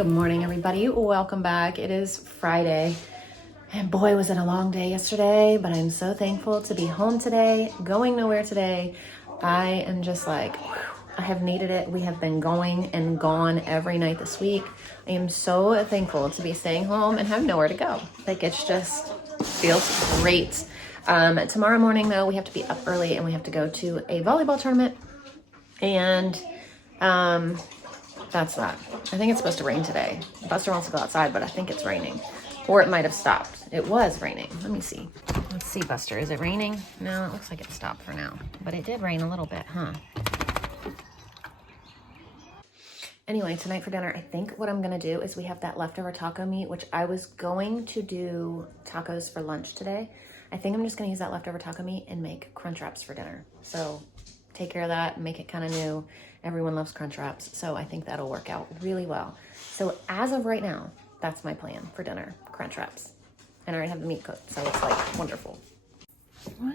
Good morning, everybody. Welcome back. It is Friday, and boy, was it a long day yesterday, but I'm so thankful to be home today, going nowhere today. I am just like, I have needed it. We have been going and gone every night this week. I am so thankful to be staying home and have nowhere to go. Like, it's just feels great. Tomorrow morning, though, we have to be up early and we have to go to a volleyball tournament, and that's that. I think it's supposed to rain today. Buster wants to go outside, but I think it's raining. Or it might have stopped. It was raining. Let me see. Let's see, Buster. Is it raining? No, it looks like it stopped for now. But it did rain a little bit, huh? Anyway, tonight for dinner, I think what I'm going to do is we have that leftover taco meat, which I was going to do tacos for lunch today. I think I'm just going to use that leftover taco meat and make Crunchwraps for dinner. So take care of that, make it kind of new. Everyone loves Crunchwraps, so I think that'll work out really well. So as of right now, that's my plan for dinner, Crunchwraps. And I already have the meat cooked, so it's like wonderful. What?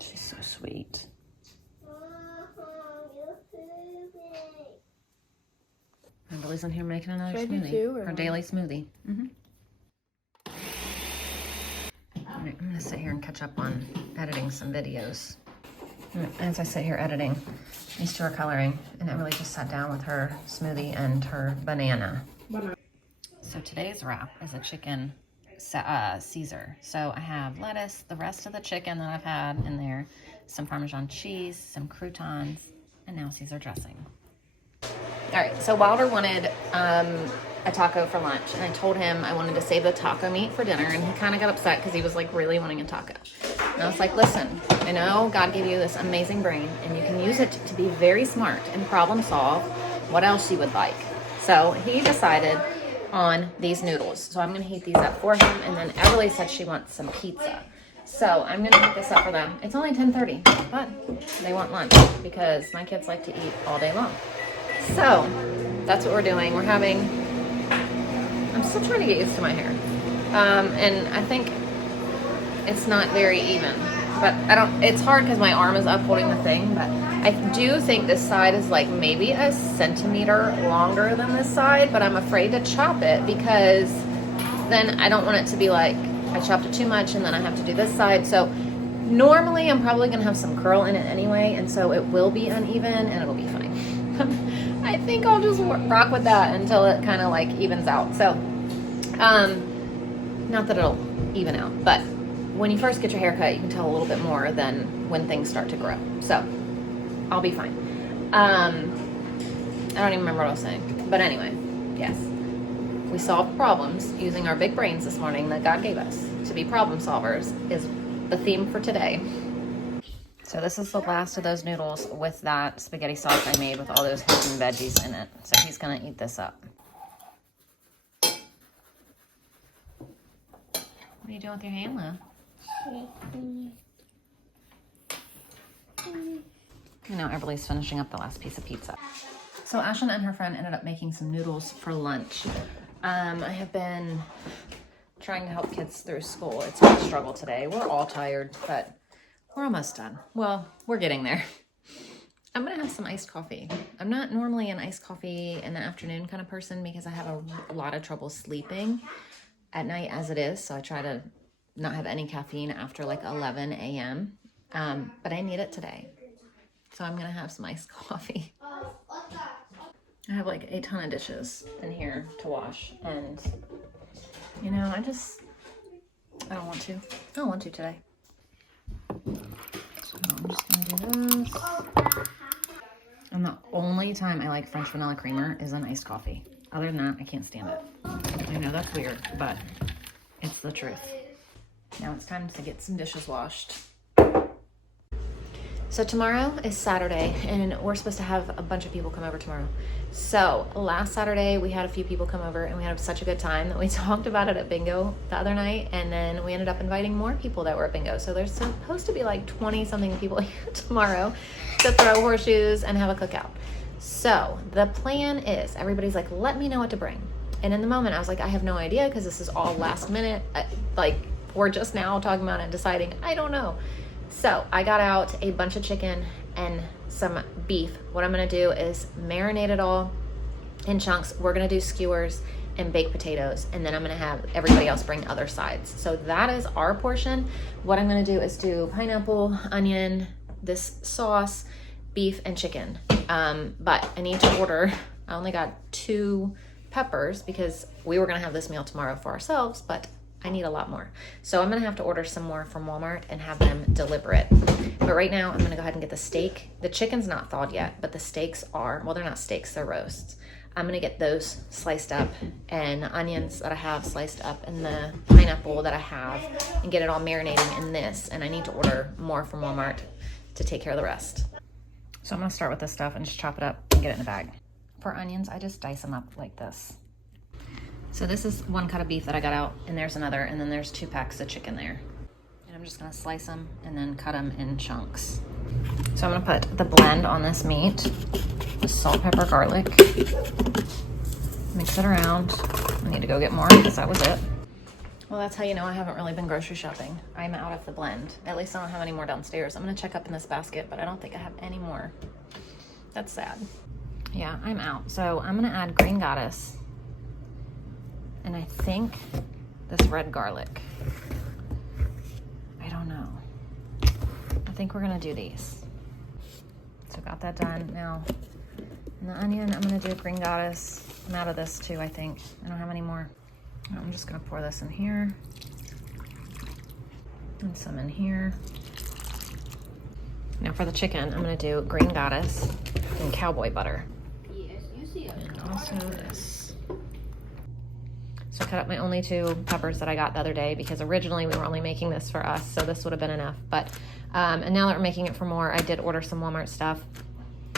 She's so sweet. Emily's in here making another smoothie, her daily smoothie. All right, I'm gonna sit here and catch up on editing some videos. As I sit here editing, these two are coloring, and Emily just sat down with her smoothie and her banana. So today's wrap is a chicken Caesar. So I have lettuce, the rest of the chicken that I've had in there, some Parmesan cheese, some croutons, and now Caesar dressing. All right, so Wilder wanted a taco for lunch, and I told him I wanted to save the taco meat for dinner, and he kind of got upset because he was like really wanting a taco. And I was like, listen, I know God gave you this amazing brain, and you can use it to be very smart and problem solve what else you would like. So he decided on these noodles. So I'm gonna heat these up for him, and then Everly said she wants some pizza. So I'm gonna heat this up for them. It's only 10:30, but they want lunch because my kids like to eat all day long. So that's what we're doing. We're having, I'm still trying to get used to my hair. And I think it's not very even, but it's hard because my arm is up holding the thing, but I do think this side is like maybe a centimeter longer than this side, but I'm afraid to chop it because then I don't want it to be like I chopped it too much and then I have to do this side. So normally I'm probably gonna have some curl in it anyway, and so it will be uneven and it'll be fine. I think I'll just rock with that until it kind of like evens out. So, not that it'll even out, but when you first get your hair cut, you can tell a little bit more than when things start to grow. So, I'll be fine. I don't even remember what I was saying. But anyway, yes. We solved problems using our big brains this morning that God gave us to be problem solvers is the theme for today. So this is the last of those noodles with that spaghetti sauce I made with all those herbs and veggies in it. So he's gonna eat this up. What are you doing with your hand, Lou? You know, Everly's finishing up the last piece of pizza. So Ashlyn and her friend ended up making some noodles for lunch. I have been trying to help kids through school. It's been a struggle today. We're all tired, but we're almost done. Well, we're getting there. I'm gonna have some iced coffee. I'm not normally an iced coffee in the afternoon kind of person because I have a lot of trouble sleeping at night as it is. So I try to not have any caffeine after like 11 a.m. But I need it today. So I'm gonna have some iced coffee. I have like a ton of dishes in here to wash, and you know, I don't want to. I don't want to today. So I'm just gonna do this. And the only time I like French vanilla creamer is on iced coffee. Other than that, I can't stand it. I know that's weird, but it's the truth. Now it's time to get some dishes washed. So tomorrow is Saturday, and we're supposed to have a bunch of people come over tomorrow. So last Saturday, we had a few people come over, and we had such a good time that we talked about it at bingo the other night, and then we ended up inviting more people that were at bingo. So there's supposed to be like 20-something people here tomorrow to throw horseshoes and have a cookout. So the plan is, everybody's like, let me know what to bring. And in the moment, I was like, I have no idea because this is all last minute. Like, we're just now talking about it and deciding, I don't know. So I got out a bunch of chicken and some beef. What I'm gonna do is marinate it all in chunks. We're gonna do skewers and baked potatoes, and then I'm gonna have everybody else bring other sides. So that is our portion. What I'm gonna do is do pineapple, onion, this sauce, beef, and chicken. But I need to order, I only got 2 peppers because we were gonna have this meal tomorrow for ourselves, but I need a lot more. So I'm gonna have to order some more from Walmart and have them deliver it. But right now I'm gonna go ahead and get the steak. The chicken's not thawed yet, but the steaks are, well, they're not steaks, they're roasts. I'm gonna get those sliced up, and the onions that I have sliced up, and the pineapple that I have, and get it all marinating in this. And I need to order more from Walmart to take care of the rest. So I'm gonna start with this stuff and just chop it up and get it in a bag. For onions, I just dice them up like this. So this is 1 cut of beef that I got out, and there's another, and then there's 2 packs of chicken there. And I'm just gonna slice them and then cut them in chunks. So I'm gonna put the blend on this meat, with salt, pepper, garlic. Mix it around. I need to go get more because that was it. Well, that's how you know I haven't really been grocery shopping. I'm out of the blend. At least I don't have any more downstairs. I'm gonna check up in this basket, but I don't think I have any more. That's sad. Yeah, I'm out. So I'm gonna add green goddess. And I think this red garlic. I don't know. I think we're gonna do these. So got that done. Now, in the onion, I'm gonna do green goddess. I'm out of this too, I think. I don't have any more. I'm just gonna pour this in here. And some in here. Now for the chicken, I'm gonna do green goddess and cowboy butter. And also this. So I cut up my only 2 peppers that I got the other day because originally we were only making this for us, so this would have been enough. But and now that we're making it for more, I did order some Walmart stuff.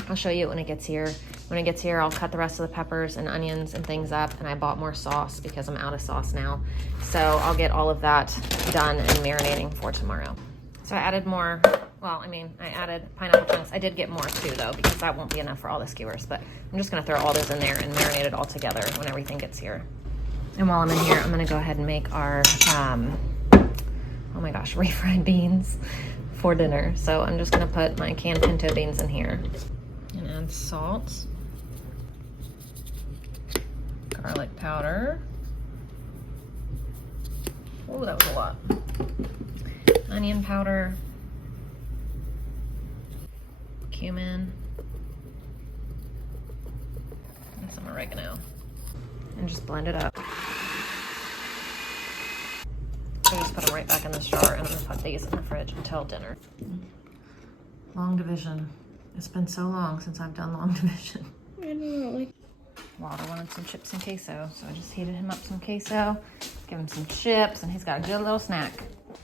I'll show you when it gets here. When it gets here, I'll cut the rest of the peppers and onions and things up, and I bought more sauce because I'm out of sauce now. So I'll get all of that done and marinating for tomorrow. So I added more, well, I mean, I added pineapple chunks. I did get more too though, because that won't be enough for all the skewers, but I'm just gonna throw all those in there and marinate it all together when everything gets here. And while I'm in here, I'm gonna go ahead and make our, oh my gosh, refried beans for dinner. So I'm just gonna put my canned pinto beans in here. And add salt, garlic powder. Oh, that was a lot. Onion powder, cumin, and some oregano. And just blend it up. So just put them right back in this jar, and I'm gonna put these in the fridge until dinner. Long division. It's been so long since I've done long division. I know. Walter wanted some chips and queso, so I just heated him up some queso, give him some chips, and he's got a good little snack.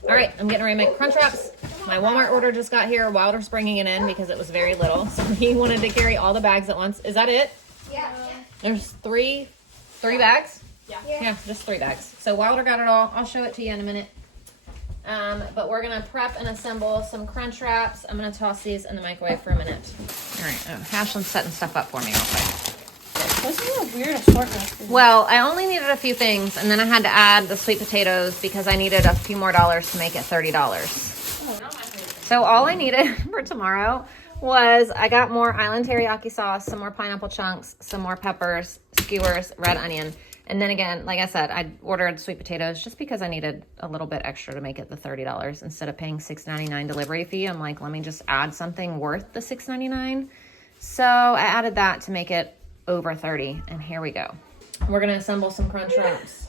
All right, I'm getting ready to make Crunchwraps. My Walmart order just got here. Wilder's bringing it in because it was very little, so he wanted to carry all the bags at once. Is that it? Yeah. There's three bags? Yeah. Yeah, just 3 bags. So Wilder got it all. I'll show it to you in a minute. But we're gonna prep and assemble some Crunchwraps. I'm gonna toss these in the microwave for a minute. All right, Ashlyn's setting stuff up for me real quick. Those are a weird assortment. Well, I only needed a few things, and then I had to add the sweet potatoes because I needed a few more dollars to make it $30. So all I needed for tomorrow was I got more island teriyaki sauce, some more pineapple chunks, some more peppers, skewers, red onion. And then again, like I said, I ordered sweet potatoes just because I needed a little bit extra to make it the $30 instead of paying $6.99 delivery fee. I'm like, let me just add something worth the $6.99. So I added that to make it over 30, and here we go. We're gonna assemble some Crunchwraps.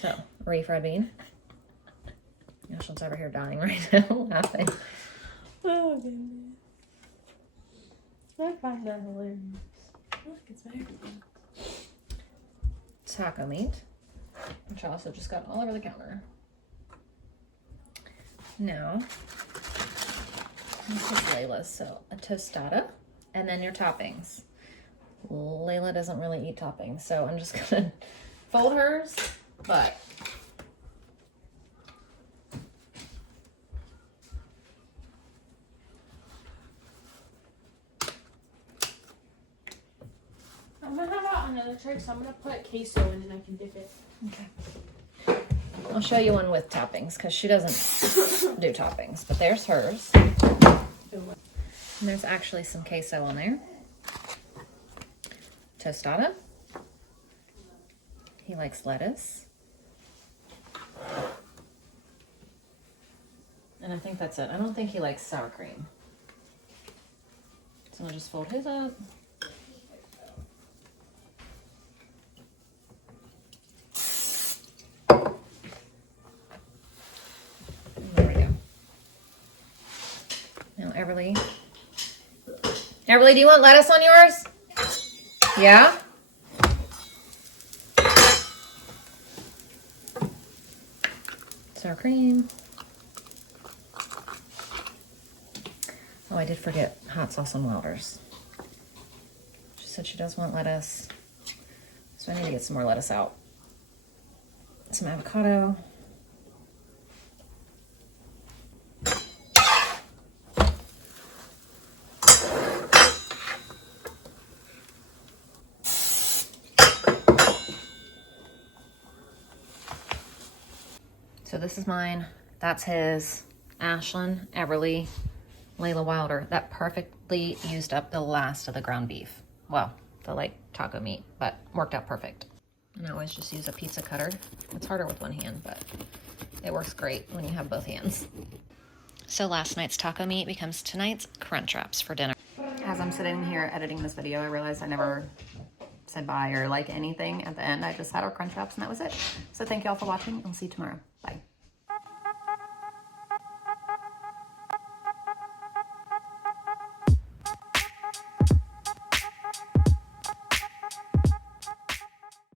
So, refried bean. Ashlyn's over here dying right now, laughing. Oh, goodness. I find that hilarious. Look, it's very good. Taco meat, which I also just got all over the counter. Now, this is Layla's, so a tostada, and then your toppings. Layla doesn't really eat toppings, so I'm just gonna fold hers, but I'm gonna have out another tray, so I'm gonna put queso in and I can dip it. okay. I'll show you one with toppings because she doesn't do toppings, but there's hers. And there's actually some queso on there. Tostada. He likes lettuce. And I think that's it. I don't think he likes sour cream. So I'll just fold his up. There we go. Now, Everly. Everly, do you want lettuce on yours? Yeah? Sour cream. Oh, I did forget hot sauce on Wilders. She said she does want lettuce. So I need to get some more lettuce out. Some avocado. So this is mine. That's his. Ashlyn, Everly, Layla Wilder. That perfectly used up the last of the ground beef. Well, the like taco meat, but worked out perfect. And I always just use a pizza cutter. It's harder with one hand, but it works great when you have both hands. So last night's taco meat becomes tonight's Crunchwraps for dinner. As I'm sitting here editing this video, I realized I never said bye or like anything at the end. I just had our Crunchwraps and that was it. So thank you all for watching. I'll see you tomorrow. Bye.